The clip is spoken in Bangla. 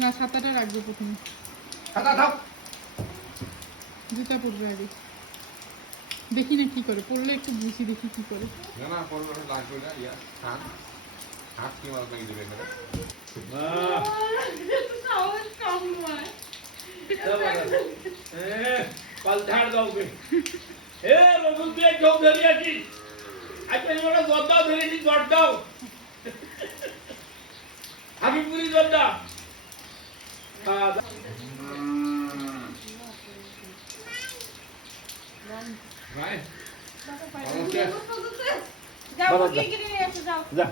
না, ছাতাটা রাখবো প্রথমে। জুতা পরবে আগে, দেখি না কি করে পড়লে, একটু বুঝি দেখি কি করে। পাল্টার দাও এ রবুল দিয়ে জব ধরে আছি আজকে ওরা জর্দাও ধরেছি জর্দাও আমি পুরি জর্দা যা